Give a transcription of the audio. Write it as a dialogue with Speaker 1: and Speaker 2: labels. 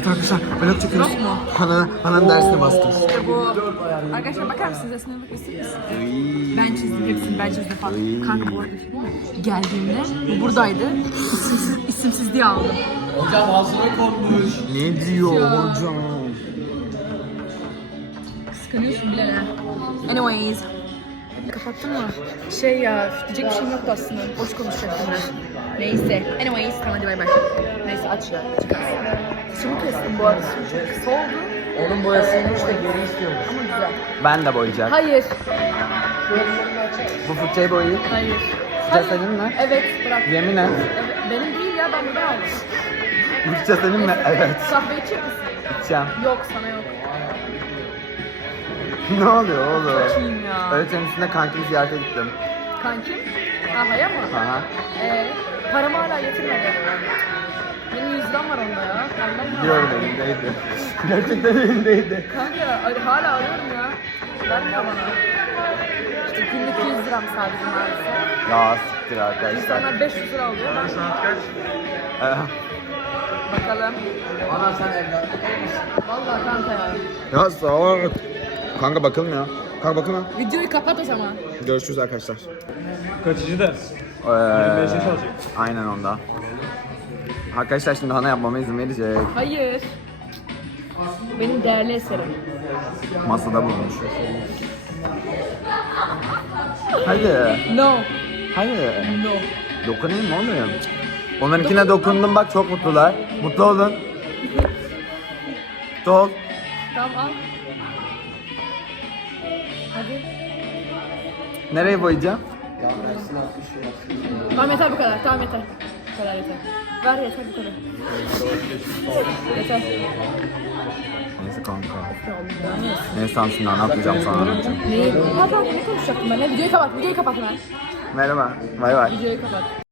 Speaker 1: Evet arkadaşlar vlog çekiyoruz.
Speaker 2: Yok mu?
Speaker 1: Hana'nın dersine bastım.
Speaker 2: İşte bu. Arkadaşlar bakar mısınız? Resmine bak ister misiniz? Ben çizdim hepsini, ben çizdim falan. Kanka bu arada bir şey değil mi? Geldiğimde bu buradaydı. İsimsiz diye aldım.
Speaker 3: Hocam ağzına konmuş.
Speaker 1: Ne diyor
Speaker 2: Ya.
Speaker 1: hocam?
Speaker 2: Kıskanıyorsun bile ne? Anyways. Kapattın mı? Şey ya, diyecek bir şeyim yoktu aslında. Boş konuşacaktım ben. Neyse. Anyways, tamam hadi bay bay. Neyse aç ya. Saçımı kestim bu arada. Saçım çok kısa oldu.
Speaker 3: Onun boyasıymış da geri istiyormuş.
Speaker 2: Ama güzel.
Speaker 1: Ben de boyayacağım.
Speaker 2: Hayır.
Speaker 1: Bu fırçayı boyayayım.
Speaker 2: Hayır.
Speaker 1: Fırça senin mi?
Speaker 2: Evet, bırak.
Speaker 1: Yemin et.
Speaker 2: Evet, benim değil ya, ben buradan aldım.
Speaker 1: Bu fırça senin mi? Evet.
Speaker 2: Kahve içecek misin?
Speaker 1: İçeceğim.
Speaker 2: Yok, sana yok.
Speaker 1: Ne oluyor oğlum?
Speaker 2: Kaçayım ya.
Speaker 1: Öğretmenin üstünde kankimi ziyarete gittim.
Speaker 2: Kankim? Ha, Haya mı?
Speaker 1: Aha.
Speaker 2: Paramı hala getirmedi. Benim 100 liram var onda ya. Anlamıyorum.
Speaker 1: Biliyorum elimdeydi. Gerçekten elimdeydi.
Speaker 2: Kanka hala arıyorum ya. Vermiyor bana. İşte günlük 100 liram sadece maalesef.
Speaker 1: Ya siktir arkadaşlar.
Speaker 2: İnsanlar 500 lira alıyor. Ben saat kaç? Bakalım.
Speaker 3: Ana sen evlatlık olmasın.
Speaker 2: Vallahi kanka ya.
Speaker 1: Ya sağ ol. Kanka bakılmıyor. Kanka bakılmıyor.
Speaker 2: Videoyu kapat o zaman.
Speaker 1: Görüşürüz arkadaşlar.
Speaker 4: Kaçıncı ders?
Speaker 1: 25
Speaker 4: yaş alacak.
Speaker 1: Aynen onda. Arkadaşlar şimdi Hana yapmama izin verecek.
Speaker 2: Hayır. Benim değerli eserim.
Speaker 1: Masada bulmuş. Hadi.
Speaker 2: No.
Speaker 1: Hadi.
Speaker 2: No.
Speaker 1: Dokunayım mı oğlum? Onlarınkine dokundum bak çok mutlular. Mutlu olun. Mutlu ol.
Speaker 2: Tamam al. Hadi.
Speaker 1: Nereye boyayacağım?
Speaker 2: Tamam yeter bu kadar. Tamam yeter. Bu kadar yeter. Ver yeter bu kadar. Yeter.
Speaker 1: Neyse kanka. Neyse şimdi anlatmayacağım sana anlatacağım.
Speaker 2: Neyi? Ha tamam ne konuşacaktım ben? Ne? Videoyu kapat. Videoyu kapat hemen.
Speaker 1: Merhaba. Bay bay.
Speaker 2: Videoyu kapat.